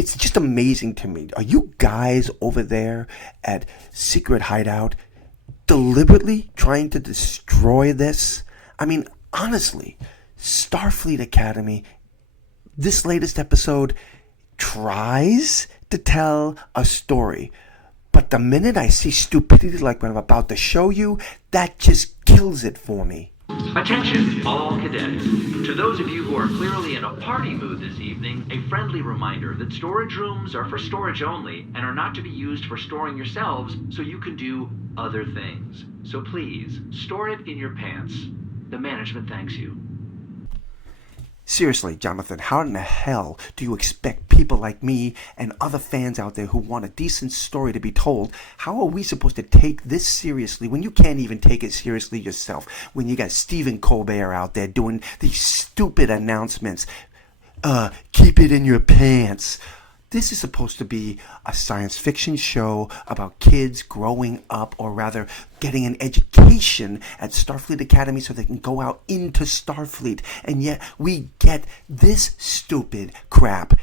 It's just amazing to me. Are you guys over there at Secret Hideout deliberately trying to destroy this? I mean, honestly, Starfleet Academy, this latest episode tries to tell a story. But the minute I see stupidity like what I'm about to show you, that just kills it for me. Attention, all cadets. To those of you who are clearly in a party mood this evening, a friendly reminder that storage rooms are for storage only and are not to be used for storing yourselves so you can do other things. So please, store it in your pants. The management thanks you. Seriously, Jonathan, how in the hell do you expect people like me and other fans out there who want a decent story to be told, how are we supposed to take this seriously when you can't even take it seriously yourself? When you got Stephen Colbert out there doing these stupid announcements, keep it in your pants. This is supposed to be a science fiction show about kids growing up, or rather getting an education at Starfleet Academy so they can go out into Starfleet. And yet we get this stupid crap.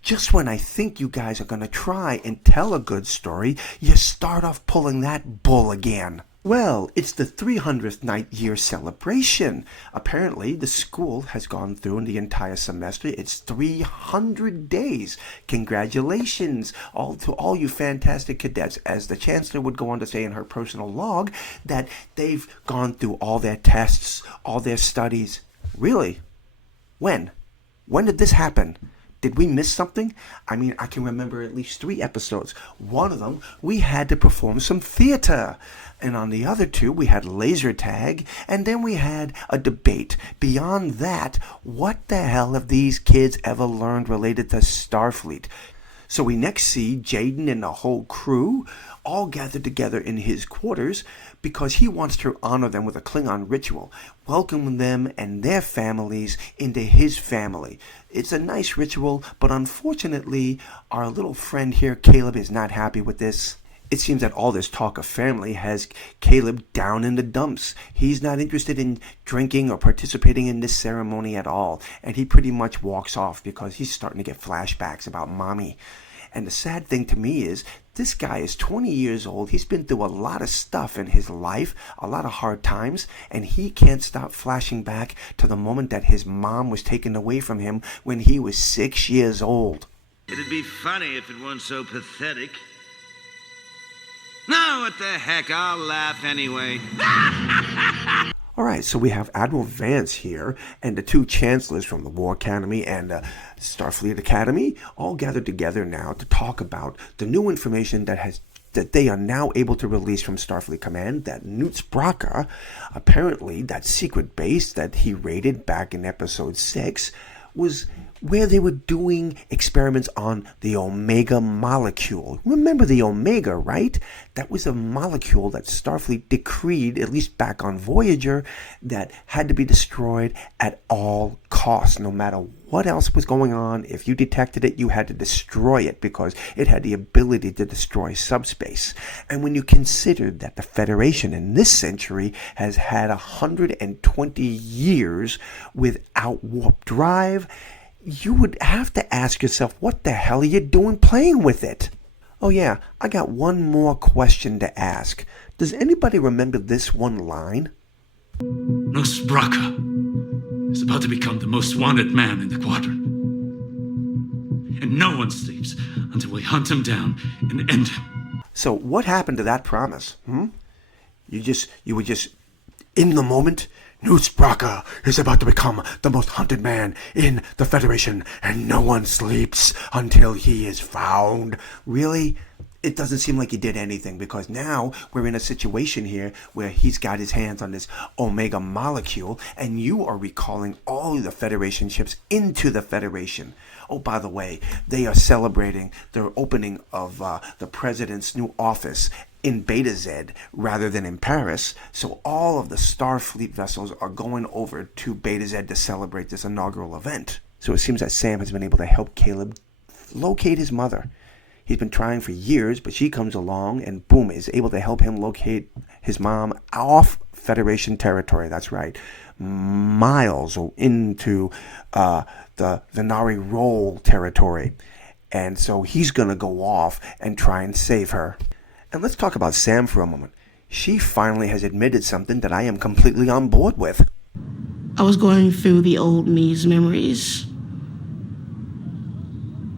Just when I think you guys are going to try and tell a good story, you start off pulling that bull again. Well, it's the 300th night year celebration. Apparently, the school has gone through in the entire semester. It's 300 days. Congratulations to all you fantastic cadets. As the Chancellor would go on to say in her personal log, that they've gone through all their tests, all their studies. Really? When? When did this happen? Did we miss something? I mean, I can remember at least 3 episodes. One of them, we had to perform some theater. And on the other 2, we had laser tag, and then we had a debate. Beyond that, what the hell have these kids ever learned related to Starfleet? So we next see Jaden and the whole crew all gathered together in his quarters because he wants to honor them with a Klingon ritual, welcome them and their families into his family. It's a nice ritual, but unfortunately, our little friend here, Caleb, is not happy with this. It seems that all this talk of family has Caleb down in the dumps. He's not interested in drinking or participating in this ceremony at all, and he pretty much walks off because he's starting to get flashbacks about mommy. And the sad thing to me is, this guy is 20 years old. He's been through a lot of stuff in his life, a lot of hard times, and he can't stop flashing back to the moment that his mom was taken away from him when he was 6 years old. It'd be funny if it weren't so pathetic. No, what the heck, I'll laugh anyway. Alright, so we have Admiral Vance here and the 2 chancellors from the War Academy and Starfleet Academy all gathered together now to talk about the new information that they are now able to release from Starfleet Command, that Newt Spraka, apparently that secret base that he raided back in episode 6, was where they were doing experiments on the Omega molecule. Remember the Omega, right? That was a molecule that Starfleet decreed, at least back on Voyager, that had to be destroyed at all costs. No matter what else was going on, if you detected it, you had to destroy it because it had the ability to destroy subspace. And when you consider that the Federation in this century has had 120 years without warp drive, you would have to ask yourself, what the hell are you doing playing with it? Oh yeah, I got one more question to ask. Does anybody remember this one line? Spraka is about to become the most wanted man in the quadrant. And no one sleeps until we hunt him down and end him. So what happened to that promise? You were just in the moment? Newt Spraka is about to become the most hunted man in the Federation, and no one sleeps until he is found. Really? It doesn't seem like he did anything, because now we're in a situation here where he's got his hands on this Omega molecule, and you are recalling all the Federation ships into the Federation. Oh, by the way, they are celebrating the opening of the President's new office in Beta Z rather than in Paris, so all of the Starfleet vessels are going over to Beta Z to celebrate this inaugural event. So it seems that Sam has been able to help Caleb locate his mother. He's been trying for years, but she comes along and boom, is able to help him locate his mom off Federation territory. That's right. Miles into the Venari Roll territory. And so he's going to go off and try and save her. And let's talk about Sam for a moment. She finally has admitted something that I am completely on board with. I was going through the old me's memories,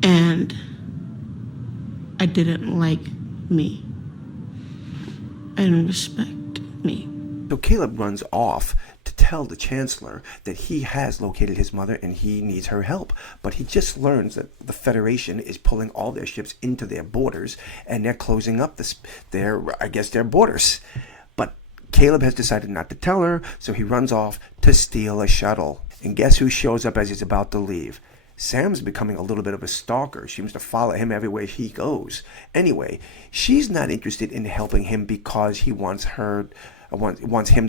and I didn't like me. I didn't respect me. So Caleb runs off to tell the Chancellor that he has located his mother and he needs her help. But he just learns that the Federation is pulling all their ships into their borders and they're closing up their borders. But Caleb has decided not to tell her, so he runs off to steal a shuttle. And guess who shows up as he's about to leave? Sam's becoming a little bit of a stalker. She seems to follow him everywhere he goes. Anyway, she's not interested in helping him because he wants him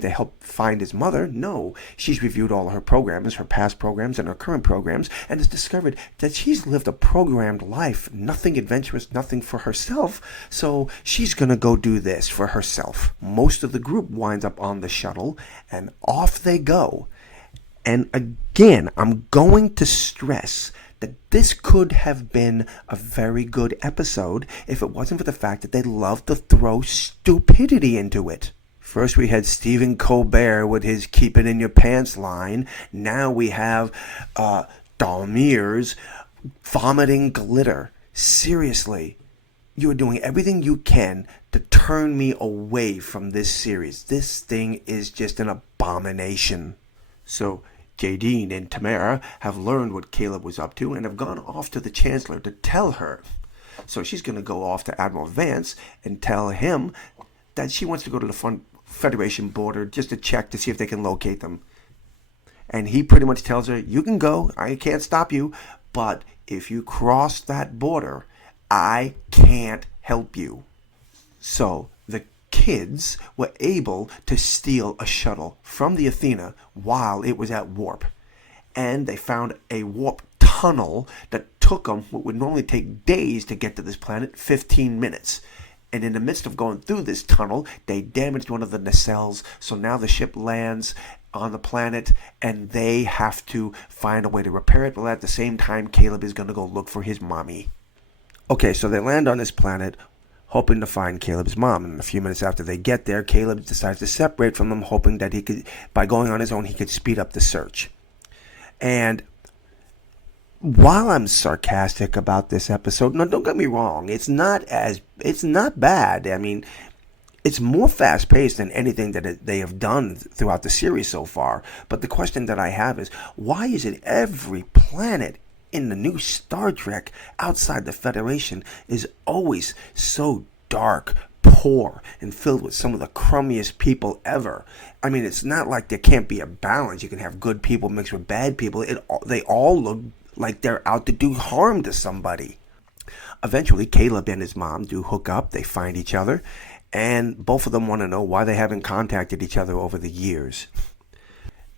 to help find his mother. No, she's reviewed all of her programs, her past programs and her current programs, and has discovered that she's lived a programmed life, nothing adventurous, nothing for herself, so she's gonna go do this for herself. Most of the group winds up on the shuttle, and off they go. And again, I'm going to stress that this could have been a very good episode if it wasn't for the fact that they love to throw stupidity into it. First we had Stephen Colbert with his keep it in your pants line. Now we have Dalmir's vomiting glitter. Seriously, you are doing everything you can to turn me away from this series. This thing is just an abomination. So Jadine and Tamara have learned what Caleb was up to and have gone off to the Chancellor to tell her. So she's going to go off to Admiral Vance and tell him that she wants to go to the Federation border just to check to see if they can locate them. And he pretty much tells her, you can go, I can't stop you, but if you cross that border, I can't help you. So the kids were able to steal a shuttle from the Athena while it was at warp. And they found a warp tunnel that took them what would normally take days to get to this planet, 15 minutes. And in the midst of going through this tunnel, they damaged one of the nacelles, so now the ship lands on the planet and they have to find a way to repair it. But at the same time, Caleb is going to go look for his mommy. Okay, so they land on this planet hoping to find Caleb's mom. And a few minutes after they get there, Caleb decides to separate from them, hoping that he could, by going on his own, he could speed up the search. And while I'm sarcastic about this episode, no, don't get me wrong, it's not bad. I mean, it's more fast-paced than anything that they have done throughout the series so far. But the question that I have is, why is it every planet in the new Star Trek outside the Federation is always so dark, poor, and filled with some of the crummiest people ever? I mean, it's not like there can't be a balance. You can have good people mixed with bad people. They all look like they're out to do harm to somebody. Eventually, Caleb and his mom do hook up. They find each other, and both of them want to know why they haven't contacted each other over the years.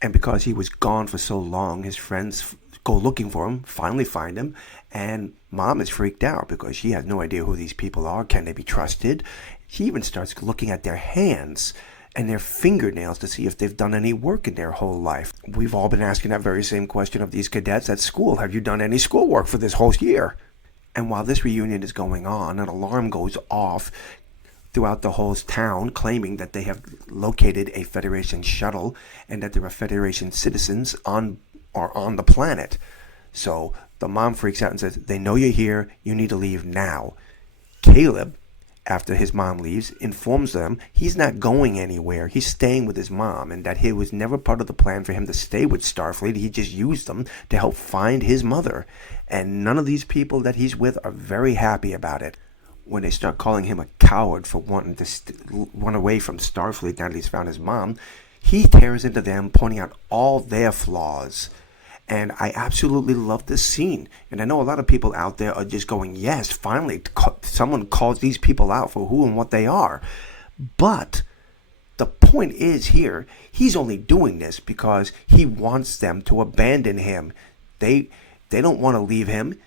And because he was gone for so long, his friends go looking for him, finally find him, and mom is freaked out because she has no idea who these people are. Can they be trusted? She even starts looking at their hands and their fingernails to see if they've done any work in their whole life. We've all been asking that very same question of these cadets at school. Have you done any schoolwork for this whole year? And while this reunion is going on, an alarm goes off throughout the whole town claiming that they have located a Federation shuttle and that there are Federation citizens on the planet. So the mom freaks out and says, they know you're here, you need to leave now. Caleb, after his mom leaves, informs them he's not going anywhere. He's staying with his mom, and that it was never part of the plan for him to stay with Starfleet. He just used them to help find his mother. And none of these people that he's with are very happy about it. When they start calling him a coward for wanting to run away from Starfleet now that he's found his mom, he tears into them, pointing out all their flaws. And I absolutely love this scene. And I know a lot of people out there are just going, yes, finally, someone calls these people out for who and what they are. But the point is here, he's only doing this because he wants them to abandon him. They don't want to leave him,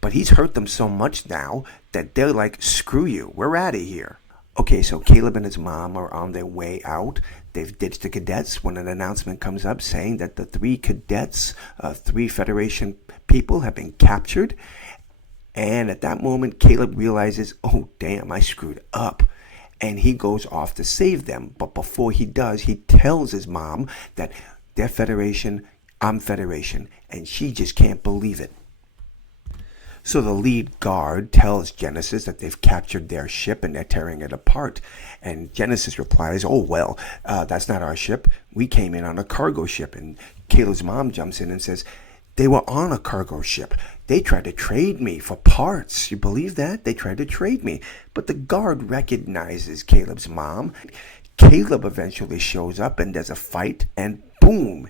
but he's hurt them so much now that they're like, screw you, we're out of here. Okay, so Caleb and his mom are on their way out. They've ditched the cadets when an announcement comes up saying that the 3 cadets, 3 Federation people have been captured. And at that moment, Caleb realizes, oh, damn, I screwed up. And he goes off to save them. But before he does, he tells his mom that they're Federation, I'm Federation. And she just can't believe it. So the lead guard tells Genesis that they've captured their ship and they're tearing it apart. And Genesis replies, oh, well, that's not our ship. We came in on a cargo ship. And Caleb's mom jumps in and says, they were on a cargo ship. They tried to trade me for parts. You believe that? They tried to trade me. But the guard recognizes Caleb's mom. Caleb eventually shows up and there's a fight. And boom,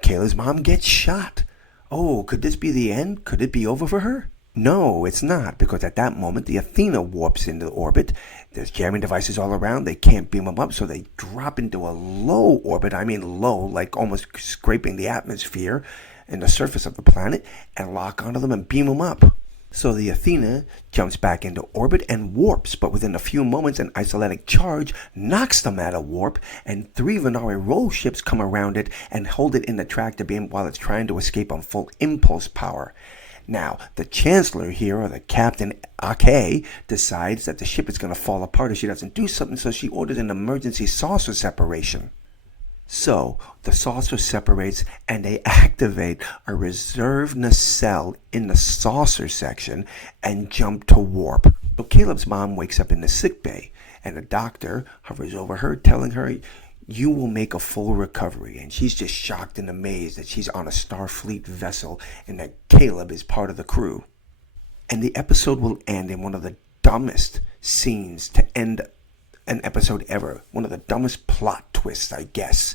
Caleb's mom gets shot. Oh, could this be the end? Could it be over for her? No, it's not, because at that moment, the Athena warps into orbit. There's jamming devices all around. They can't beam them up, so they drop into a low orbit. I mean low, like almost scraping the atmosphere and the surface of the planet, and lock onto them and beam them up. So the Athena jumps back into orbit and warps, but within a few moments, an isoelectric charge knocks them out of warp, and 3 Venari roll ships come around it and hold it in the tractor beam while it's trying to escape on full impulse power. Now, the Chancellor here, or the Captain Ake, decides that the ship is going to fall apart if she doesn't do something, so she orders an emergency saucer separation. So, the saucer separates and they activate a reserve nacelle in the saucer section and jump to warp. So Caleb's mom wakes up in the sickbay and the doctor hovers over her telling her, you will make a full recovery. And she's just shocked and amazed that she's on a Starfleet vessel and that Caleb is part of the crew. And the episode will end in one of the dumbest scenes to end an episode ever. One of the dumbest plot twists, I guess.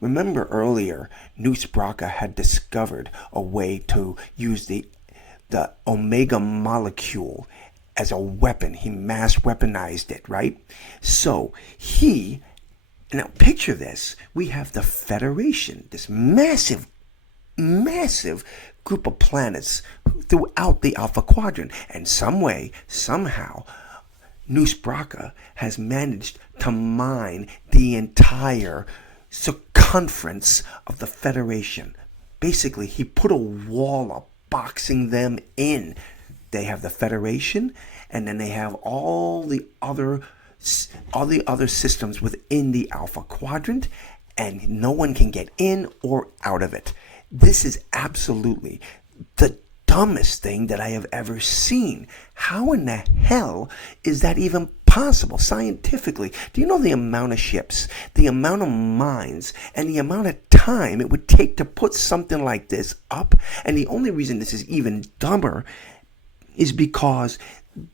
Remember earlier, Noose Braca had discovered a way to use the Omega molecule as a weapon. He mass weaponized it, right? So now picture this. We have the Federation, this massive group of planets throughout the Alpha Quadrant. And some way, somehow, Noose Braca has managed to mine the entire circumference of the Federation. Basically, he put a wall up, boxing them in. They have the Federation, and then they have all the other systems within the Alpha Quadrant, and no one can get in or out of it. This is absolutely the dumbest thing that I have ever seen. How in the hell is that even possible scientifically? Do you know the amount of ships, the amount of mines, and the amount of time it would take to put something like this up? And the only reason this is even dumber is because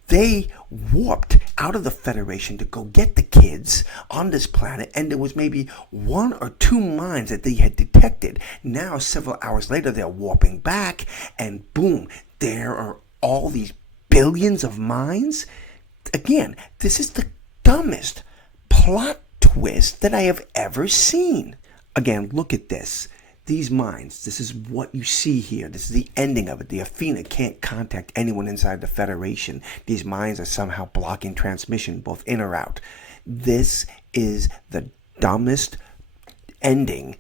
they warped out of the Federation to go get the kids on this planet, and there was maybe 1 or 2 mines that they had detected. Now, several hours later, they're warping back, and boom, there are all these billions of mines. Again, this is the dumbest plot twist that I have ever seen. Again, look at this. These mines, this is what you see here. This is the ending of it. The Athena can't contact anyone inside the Federation. These mines are somehow blocking transmission, both in or out. This is the dumbest ending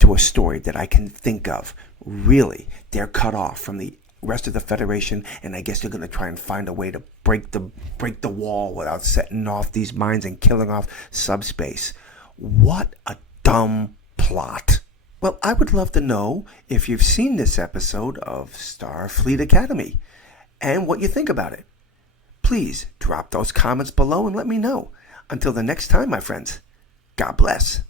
to a story that I can think of. Really, they're cut off from the rest of the Federation, and I guess they're going to try and find a way to break the wall without setting off these mines and killing off subspace. What a dumb plot. Well, I would love to know if you've seen this episode of Starfleet Academy and what you think about it. Please drop those comments below and let me know. Until the next time, my friends, God bless.